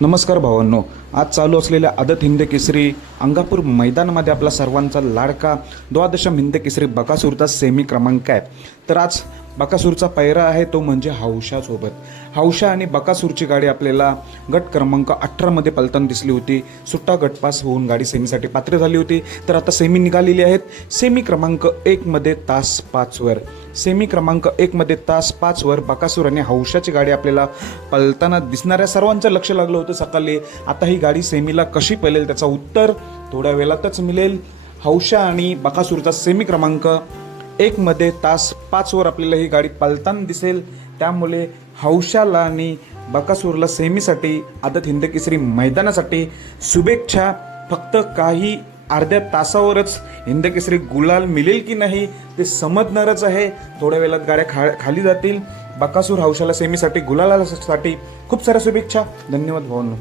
नमस्कार भावांनो आज चालू असलेल्या आदत हिंद केसरी अंगापूर मैदानामध्ये आपला सर्वांचा लाडका द्वादशम हिंद केसरी बकासूरचा सेमी क्रमांक आहे. तर आज बकासूरचा पैरा आहे तो म्हणजे हौशासोबत हौशा आणि बकासूरची गाडी आपल्याला गट क्रमांक अठरामध्ये पलताना दिसली होती. सुट्टा गटपास होऊन गाडी सेमीसाठी पात्र झाली होती. तर आता सेमी निघालेली आहेत. सेमी क्रमांक एकमध्ये तास पाचवर सेमी क्रमांक एकमध्ये तास पाचवर बकासूर आणि हौशाची गाडी आपल्याला पलताना दिसणाऱ्या सर्वांचं लक्ष लागलं होतं सकाळी. आता ही गाडी सेमीला कशी पळेल त्याचं उत्तर थोड्या वेळातच मिळेल. हौशा आणि बकासूरचा सेमी क्रमांक एकमध्ये तास पाचवर आपल्याला ही गाडी पालताना दिसेल. त्यामुळे हौशाला आणि बकासूरला सेमीसाठी आदत हिंद केसरी मैदानासाठी शुभेच्छा. फक्त काही अर्ध्या तासावरच हिंद केसरी गुलाल मिळेल की नाही ते समजणारच आहे. थोड्या वेळात गाड्या खा खाली जातील. बकासूर हौशाला सेमीसाठी गुलालासाठी खूप साऱ्या शुभेच्छा. धन्यवाद भावांनो.